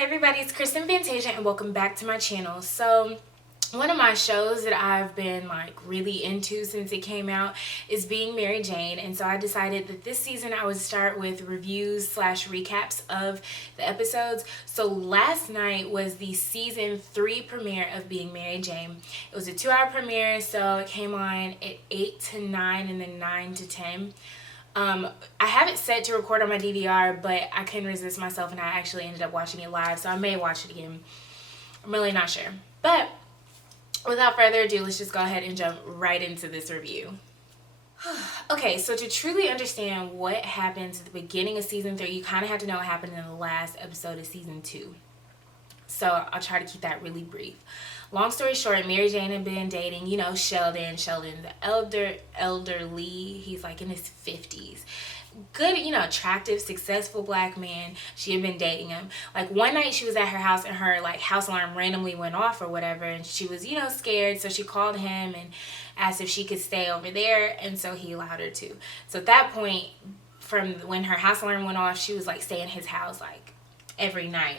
Hey everybody, it's Kristen Phantazia and welcome back to my channel. So one of my shows that I've been like really into since it came out is Being Mary Jane, and so I decided that this season I would start with reviews slash recaps of the episodes. So last night was the season 3 premiere of Being Mary Jane. It was a 2-hour premiere, so it came on at 8 to 9 and then 9 to 10. I have it set to record on my DVR, but I couldn't resist myself and I actually ended up watching it live, so I may watch it again. I'm really not sure. But without further ado, let's just go ahead and jump right into this review. Okay, so to truly understand what happens at the beginning of season 3, you kind of have to know what happened in the last episode of season 2. So I'll try to keep that really brief. Long story short, Mary Jane had been dating, Sheldon. Sheldon, the elderly, he's like in his 50s. Good, attractive, successful black man. She had been dating him. Like one night she was at her house and her like house alarm randomly went off or whatever, and she was, scared. So she called him and asked if she could stay over there, and so he allowed her to. So at that point, from when her house alarm went off, she was like staying in his house like every night.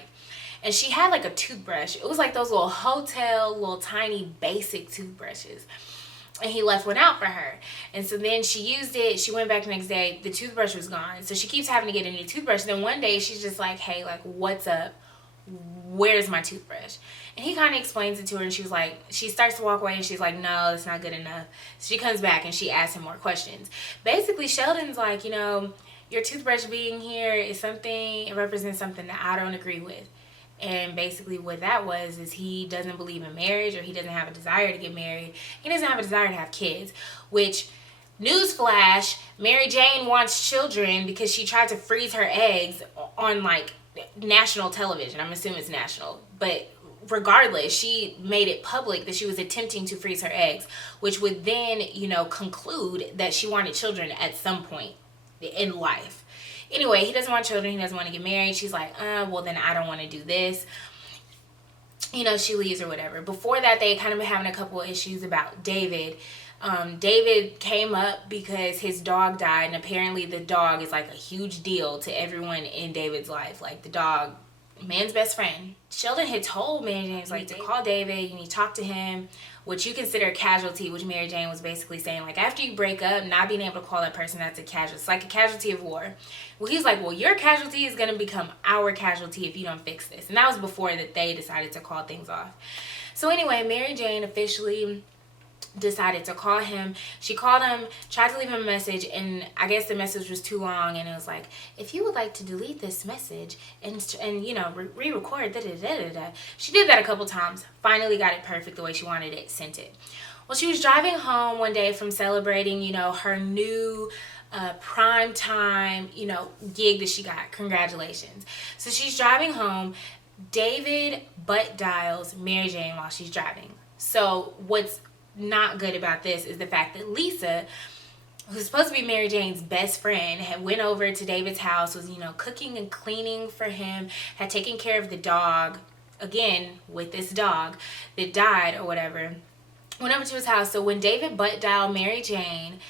And she had like a toothbrush. It was like those little hotel, little tiny basic toothbrushes. And he left one out for her. And so then she used it. She went back the next day. The toothbrush was gone. So she keeps having to get a new toothbrush. Then one day she's just like, hey, like, what's up? Where's my toothbrush? And he kind of explains it to her. And she was like, she starts to walk away. And she's like, no, that's not good enough. So she comes back and she asks him more questions. Basically, Sheldon's like, your toothbrush being here is something, it represents something that I don't agree with. And basically what that was is he doesn't believe in marriage, or he doesn't have a desire to get married. He doesn't have a desire to have kids, which, newsflash, Mary Jane wants children because she tried to freeze her eggs on like national television. I'm assuming it's national. But regardless, she made it public that she was attempting to freeze her eggs, which would then, conclude that she wanted children at some point in life. Anyway, he doesn't want children. He doesn't want to get married. She's like, well, then I don't want to do this. She leaves or whatever. Before that, they kind of been having a couple of issues about David. David came up because his dog died, and apparently the dog is like a huge deal to everyone in David's life. Like the dog, man's best friend. Sheldon had told Mary Jane like to call David and he talked to him, which you consider a casualty, which Mary Jane was basically saying, like, after you break up, not being able to call that person, that's a casualty. It's like a casualty of war. Well, he's like, well, your casualty is going to become our casualty if you don't fix this. And that was before that they decided to call things off. So anyway, Mary Jane officially decided to call him. She called him, tried to leave him a message, and I guess the message was too long, and it was like, if you would like to delete this message and re-record She did that a couple times, finally got it perfect the way she wanted it, sent it. Well, she was driving home one day from celebrating, her new prime time, gig that she got. Congratulations. So she's driving home. David butt dials Mary Jane while she's driving. So what's not good about this is the fact that Lisa, who's supposed to be Mary Jane's best friend, had went over to David's house, was cooking and cleaning for him, had taken care of the dog, again with this dog that died or whatever, went over to his house. So when David butt dialed Mary Jane's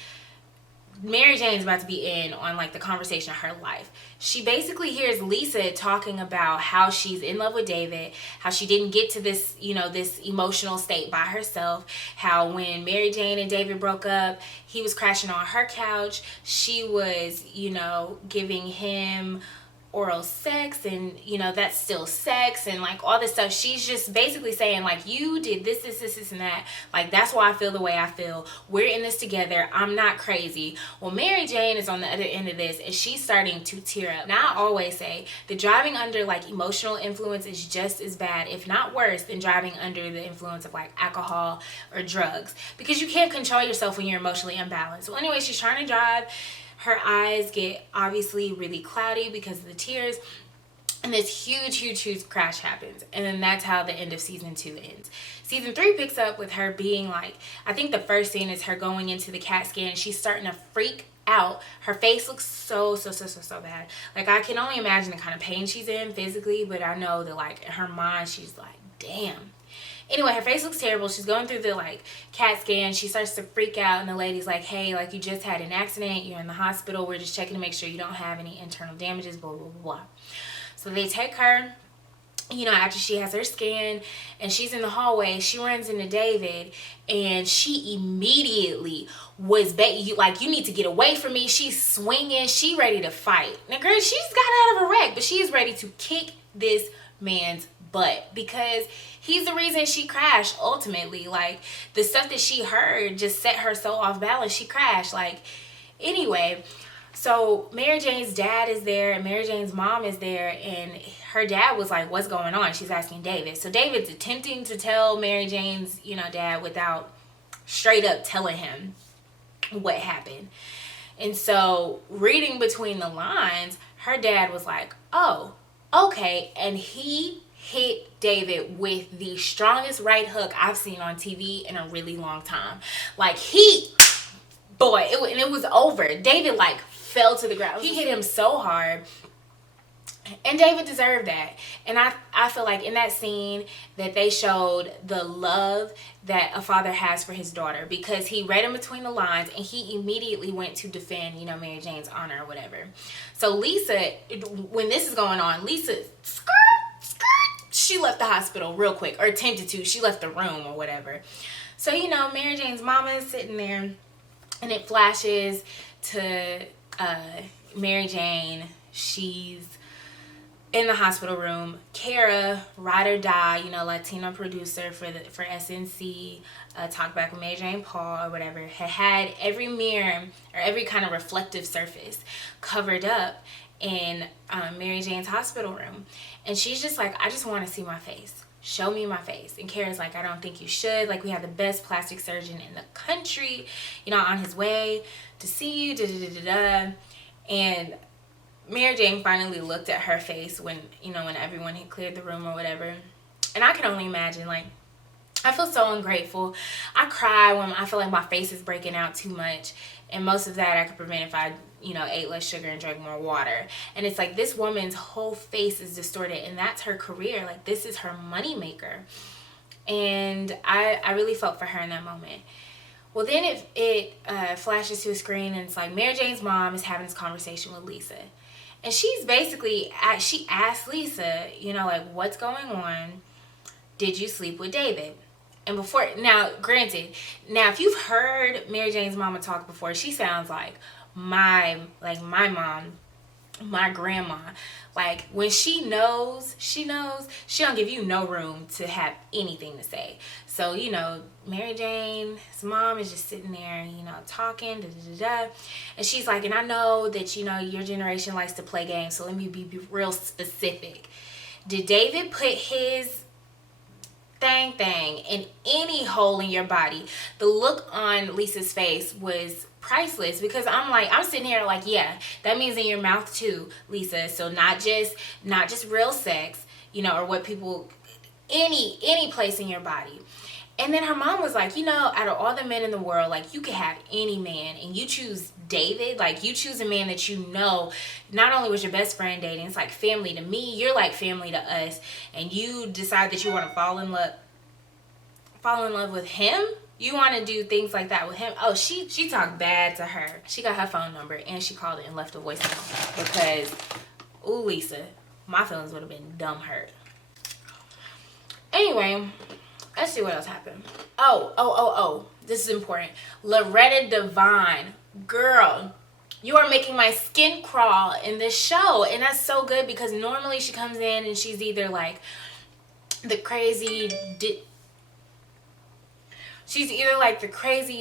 about to be in on like the conversation of her life. She basically hears Lisa talking about how she's in love with David, how she didn't get to this, this emotional state by herself, how when Mary Jane and David broke up, he was crashing on her couch. She was, giving him oral sex, and that's still sex, and like all this stuff. She's just basically saying like, you did this and that, like that's why I feel the way I feel, we're in this together, I'm not crazy. Well, Mary Jane is on the other end of this, and she's starting to tear up. Now I always say the driving under like emotional influence is just as bad, if not worse, than driving under the influence of like alcohol or drugs, because you can't control yourself when you're emotionally imbalanced. Well, anyway, she's trying to drive. Her eyes get obviously really cloudy because of the tears. And this huge crash happens. And then that's how the end of season 2 ends. Season 3 picks up with her being like, I think the first scene is her going into the CAT scan. She's starting to freak out. Her face looks so bad. Like I can only imagine the kind of pain she's in physically, but I know that like in her mind, she's like, damn. Anyway, her face looks terrible. She's going through the like CAT scan. She starts to freak out, and the lady's like, hey, like you just had an accident, you're in the hospital, we're just checking to make sure you don't have any internal damages, blah blah blah. So they take her you know, after she has her scan and she's in the hallway, she runs into David, and she immediately was like, you need to get away from me. She's swinging, she ready to fight. Now girl, she's got out of a wreck, but she's ready to kick this man's butt because he's the reason she crashed ultimately. Like, the stuff that she heard just set her so off balance, she crashed. Like, anyway, so Mary Jane's dad is there and Mary Jane's mom is there, and her dad was like, what's going on? She's asking David. So David's attempting to tell Mary Jane's, you know, dad without straight up telling him what happened. And so reading between the lines, her dad was like, oh, okay. And he hit David with the strongest right hook I've seen on TV in a really long time. Like, it was over. David like fell to the ground. He hit him so hard, and David deserved that. And I feel like in that scene that they showed the love that a father has for his daughter, because he read in between the lines and he immediately went to defend, you know, Mary Jane's honor or whatever. So Lisa, when this is going on, Lisa, she left the hospital real quick, or attempted to. She left the room or whatever. So, you know, Mary Jane's mama is sitting there, and it flashes to Mary Jane. She's in the hospital room. Kara, ride or die, you know, Latino producer for SNC, Talk Back with Mary Jane Paul or whatever, had every mirror or every kind of reflective surface covered up in Mary Jane's hospital room. And she's just like, I just want to see my face. Show me my face. And Kara's like, I don't think you should. Like, we have the best plastic surgeon in the country, you know, on his way to see you, da-da-da-da-da. And Mary Jane finally looked at her face when, you know, when everyone had cleared the room or whatever. And I can only imagine, like, I feel so ungrateful. I cry when I feel like my face is breaking out too much. And most of that I could prevent if I, you know, ate less sugar and drank more water. And it's like, this woman's whole face is distorted, and that's her career. Like, this is her money maker. And I really felt for her in that moment. Well, then it flashes to a screen, and it's like Mary Jane's mom is having this conversation with Lisa. And she's basically, she asked Lisa, you know, like, what's going on? Did you sleep with David? And before, now, granted, now if you've heard Mary Jane's mama talk before, she sounds like my mom, my grandma. Like, when she knows, she don't give you no room to have anything to say. So, you know, Mary Jane's mom is just sitting there, you know, talking, da-da-da-da. And she's like, and I know that, you know, your generation likes to play games, so let me be real specific. Did David put his thing in any hole in your body? The look on Lisa's face was priceless, because I'm sitting here like, yeah, that means in your mouth too, Lisa. So not just real sex, you know, or what people, any place in your body. And then her mom was like, you know, out of all the men in the world, like, you could have any man, and you choose David. Like, you choose a man that you know not only was your best friend dating, it's like family to me, you're like family to us, and you decide that you want to fall in love with him. You want to do things like that with him. Oh, she talked bad to her. She got her phone number and she called it and left a voicemail, because, ooh, Lisa, my feelings would have been dumb hurt. Anyway, let's see what else happened. Oh, this is important. Loretta Devine, girl, you are making my skin crawl in this show. And that's so good, because normally she comes in and she's either like the crazy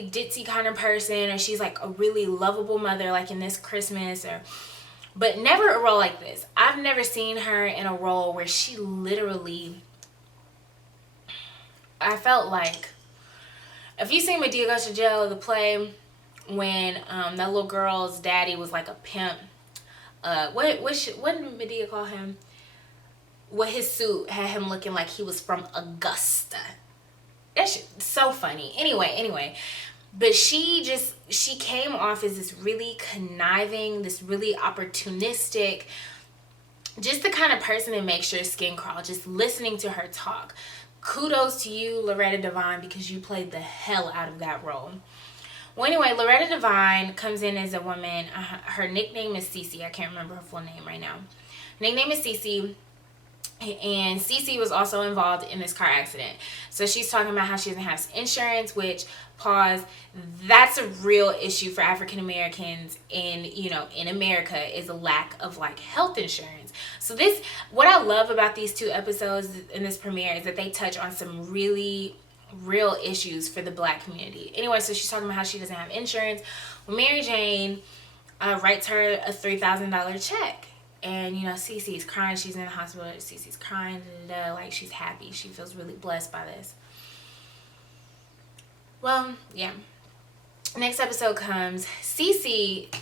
ditzy kind of person, or she's like a really lovable mother, like in this Christmas, but never a role like this. I've never seen her in a role where she literally, I felt like, if you seen Medea Goes to Jail, the play, when that little girl's daddy was like a pimp, what did Medea call him? What, his suit had him looking like he was from Augusta. That shit so funny. Anyway, but she came off as this really conniving, this really opportunistic, just the kind of person that makes your skin crawl just listening to her talk. Kudos to you, Loretta Devine, because you played the hell out of that role. Well, anyway, Loretta Devine comes in as a woman. Her nickname is Cece. I can't remember her full name right now. Her nickname is Cece. And Cece was also involved in this car accident. So she's talking about how she doesn't have insurance, which, pause, that's a real issue for African Americans in America, is a lack of like health insurance. So what I love about these two episodes in this premiere is that they touch on some really real issues for the Black community. Anyway, so she's talking about how she doesn't have insurance. Well, Mary Jane writes her a $3,000 check. And, Cece's crying. She's in the hospital. Cece's crying. Like, she's happy. She feels really blessed by this. Well, yeah. Next episode comes. Cece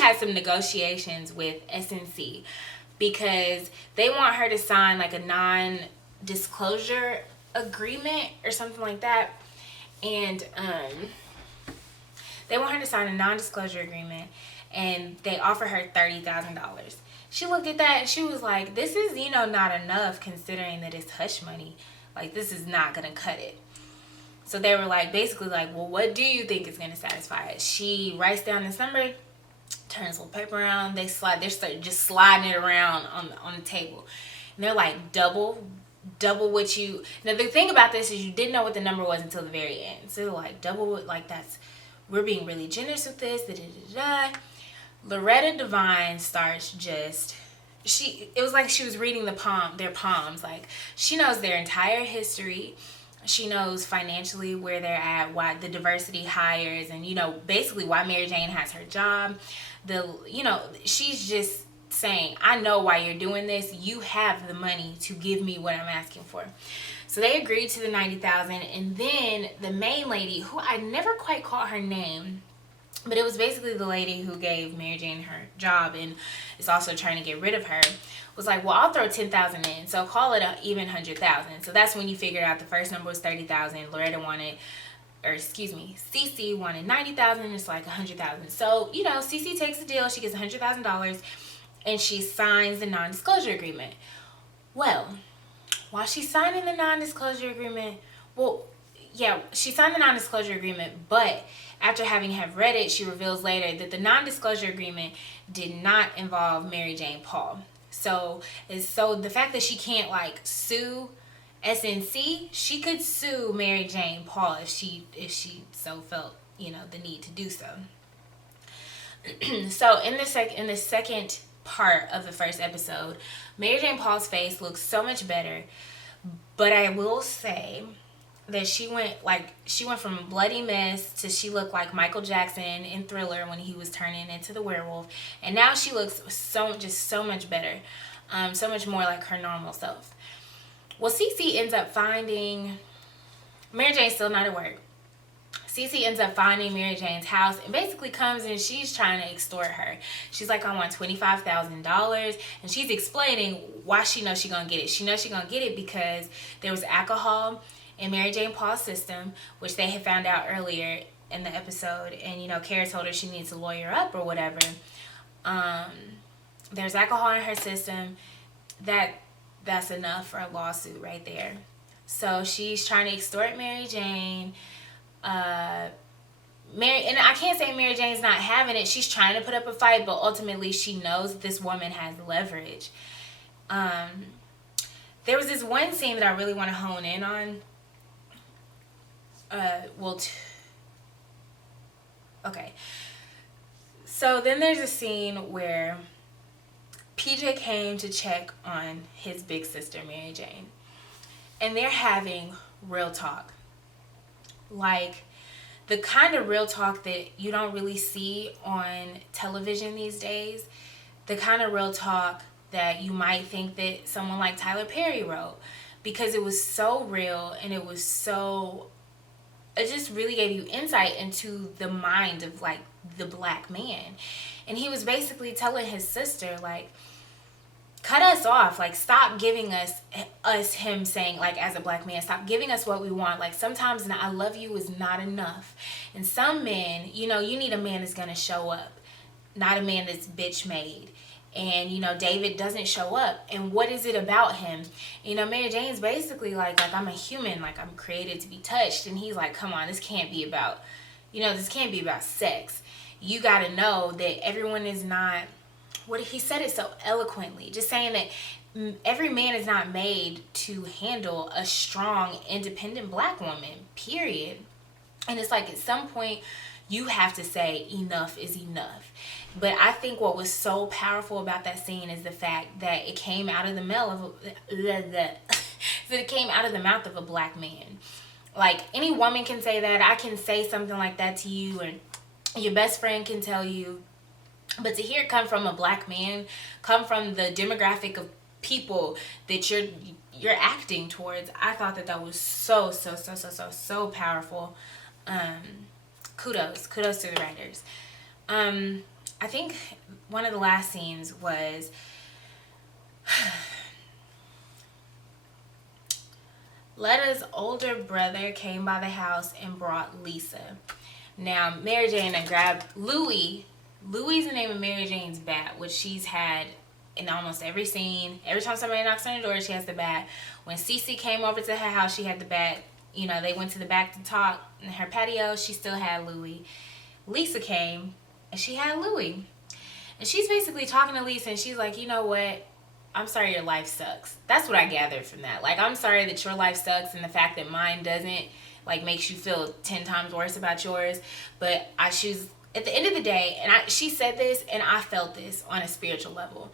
has some negotiations with SNC because they want her to sign, like, a non-disclosure agreement or something like that. And they want her to sign a non-disclosure agreement. And they offer her $30,000. She looked at that and she was like, this is, not enough considering that it's hush money. Like, this is not going to cut it. So they were like, basically like, well, what do you think is going to satisfy it? She writes down this number, turns a little paper around. They're just sliding it around on the table. And they're like, double what you... Now, the thing about this is you didn't know what the number was until the very end. So they're like, double, like, we're being really generous with this, da-da-da-da. Loretta Devine starts it was like she was reading their palms. Like, she knows their entire history. She knows financially where they're at, why the diversity hires, and, basically why Mary Jane has her job. She's just saying, I know why you're doing this. You have the money to give me what I'm asking for. So they agreed to the $90,000, and then the main lady, who I never quite caught her name, but it was basically the lady who gave Mary Jane her job and is also trying to get rid of her, was like, well, I'll throw $10,000 in, so call it an even $100,000. So that's when you figured out the first number was $30,000. Cece wanted $90,000. It's like $100,000. So, Cece takes the deal. She gets $100,000, and she signs the non-disclosure agreement. Well, while she's signing the non-disclosure agreement, she signed the non-disclosure agreement, but after having read it, she reveals later that the non-disclosure agreement did not involve Mary Jane Paul. So the fact that she can't, like, sue SNC, she could sue Mary Jane Paul if she so felt, the need to do so. So in the second part of the first episode, Mary Jane Paul's face looks so much better, but I will say that she went from a bloody mess to she looked like Michael Jackson in Thriller when he was turning into the werewolf, and now she looks so much better, so much more like her normal self. Well, Cece ends up finding Mary Jane's still not at work. Cece ends up finding Mary Jane's house and basically comes and she's trying to extort her. She's like, I want $25,000, and she's explaining why she knows she's gonna get it. She knows she's gonna get it because there was alcohol in Mary Jane Paul's system, which they had found out earlier in the episode, and Kara told her she needs to lawyer up or whatever. There's alcohol in her system. That's enough for a lawsuit right there. So she's trying to extort Mary Jane. And I can't say Mary Jane's not having it. She's trying to put up a fight, but ultimately she knows that this woman has leverage. There was this one scene that I really want to hone in on. Okay. So then there's a scene where PJ came to check on his big sister, Mary Jane. And they're having real talk. Like, the kind of real talk that you don't really see on television these days. The kind of real talk that you might think that someone like Tyler Perry wrote. Because it was so real, and it just really gave you insight into the mind of, like, the black man. And he was basically telling his sister, like, cut us off. Like, stop giving him saying, like, as a black man, stop giving us what we want. Like, sometimes I love you is not enough. And some men, you need a man that's going to show up, not a man that's bitch made. And, David doesn't show up. And what is it about him? Mary Jane's basically like I'm a human. Like, I'm created to be touched. And he's like, come on, this can't be about sex. You got to know that everyone is not what he said it so eloquently, just saying that every man is not made to handle a strong, independent black woman, period. And it's like at some point you have to say enough is enough. But I think what was so powerful about that scene is the fact that it came out of the that it came out of the mouth of a black man. Like, any woman can say that. I can say something like that to you, and your best friend can tell you. But to hear it come from a black man, come from the demographic of people that you're acting towards, I thought that was so powerful. Kudos to the writers. I think one of the last scenes was Letta's older brother came by the house and brought Lisa. Now, Mary Jane and grabbed Louie. Louie's the name of Mary Jane's bat, which she's had in almost every scene. Every time somebody knocks on the door, she has the bat. When Cece came over to her house, she had the bat. You know, they went to the back to talk in her patio. She still had Louie. Lisa came, and she had Louie. And she's basically talking to Lisa, and she's like, you know what? I'm sorry your life sucks. That's what I gathered from that. Like, I'm sorry that your life sucks, and the fact that mine doesn't, like, makes you feel 10 times worse about yours. But she's, at the end of the day, and she said this, and I felt this on a spiritual level.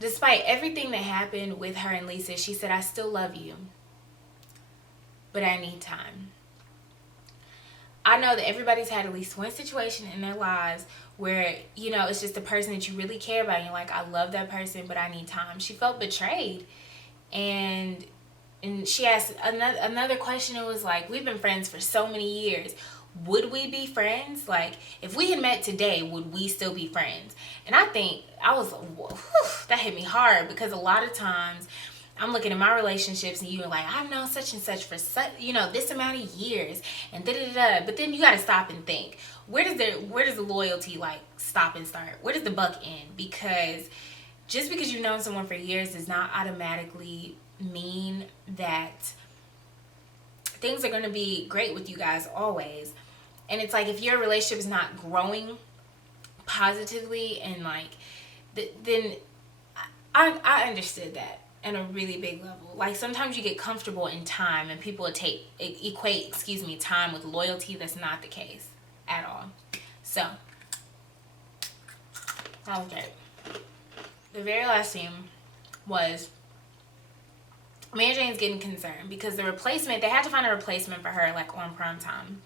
Despite everything that happened with her and Lisa, she said, I still love you, but I need time. I know that everybody's had at least one situation in their lives where, you know, it's just the person that you really care about. And you're like, I love that person, but I need time. She felt betrayed. And she asked another question. It was like, we've been friends for so many years. Would we be friends? Like, if we had met today, would we still be friends? And I think that hit me hard, because a lot of times I'm looking at my relationships and you're like, I've known such and such for such, you know, this amount of years and da-da-da. But then you got to stop and think, where does the loyalty like stop and start? Where does the buck end? Because just because you've known someone for years does not automatically mean that things are going to be great with you guys always. And it's like, if your relationship is not growing positively and like, then I understood that on a really big level. Like, sometimes you get comfortable in time and people equate time with loyalty. That's not the case at all. So that was great. The very last scene was Mary Jane's getting concerned because they had to find a replacement for her, like, on prime time.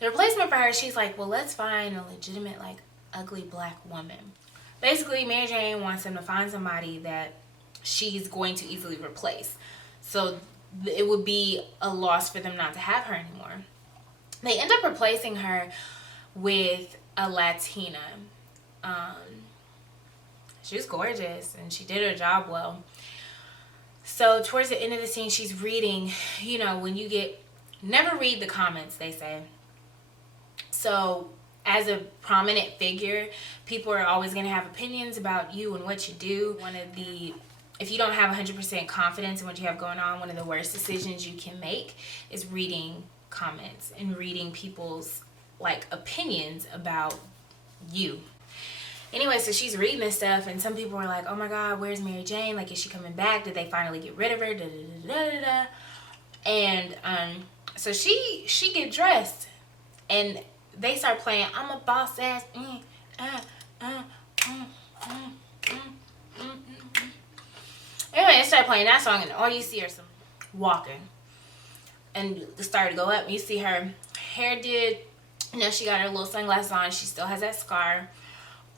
The replacement for her, she's like, well, let's find a legitimate, like, ugly black woman. Basically, Mary Jane wants them to find somebody that she's going to easily replace. So it would be a loss for them not to have her anymore. They end up replacing her with a Latina. She was gorgeous and she did her job well. So towards the end of the scene, she's reading, you know, never read the comments, they say. So as a prominent figure, people are always going to have opinions about you and what you do. If you don't have 100% confidence in what you have going on, one of the worst decisions you can make is reading comments and reading people's, like, opinions about you. Anyway, so she's reading this stuff, and some people are like, oh my God, where's Mary Jane? Like, is she coming back? Did they finally get rid of her? Da, da, da, da, da. And so she get dressed, and they start playing I'm a boss ass. Anyway, they start playing that song, and all you see are some walking. And it started to go up, and you see her hair did, you know, she got her little sunglasses on. She still has that scar.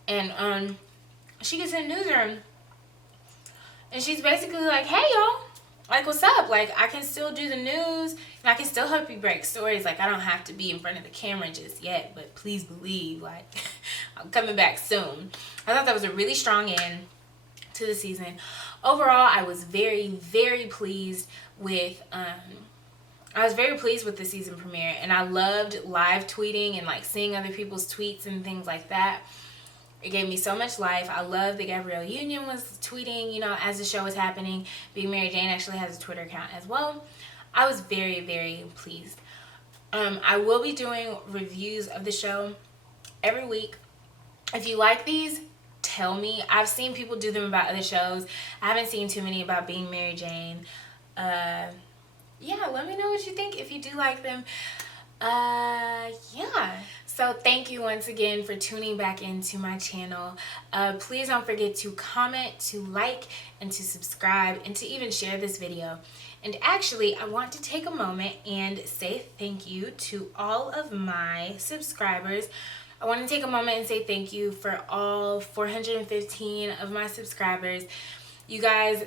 And she gets in the newsroom, and she's basically like, hey, y'all, like, what's up? Like, I can still do the news, and I can still help you break stories. Like, I don't have to be in front of the camera just yet, but please believe, like, I'm coming back soon. I thought that was a really strong end to the season. Overall, I was very, very pleased with the season premiere, and I loved live tweeting and, like, seeing other people's tweets and things like that. It gave me so much life. I love that Gabrielle Union was tweeting, you know, as the show was happening. Being Mary Jane actually has a Twitter account as well. I was very, very pleased. I will be doing reviews of the show every week. If you like these, tell me. I've seen people do them about other shows. I haven't seen too many about Being Mary Jane. Yeah, let me know what you think if you do like them. Yeah. So thank you once again for tuning back into my channel. Please don't forget to comment, to like, and to subscribe, and to even share this video. And actually, I want to take a moment and say thank you to all of my subscribers. I want to take a moment and say thank you for all 415 of my subscribers. You guys,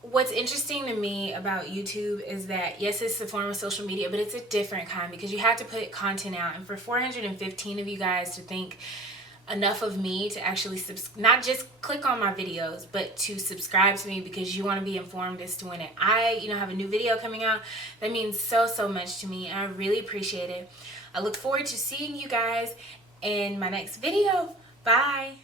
what's interesting to me about YouTube is that, yes, it's a form of social media, but it's a different kind because you have to put content out. And for 415 of you guys to think enough of me to actually not just click on my videos, but to subscribe to me because you want to be informed as to when I have a new video coming out, that means so much to me, and I really appreciate it. I look forward to seeing you guys in my next video. Bye.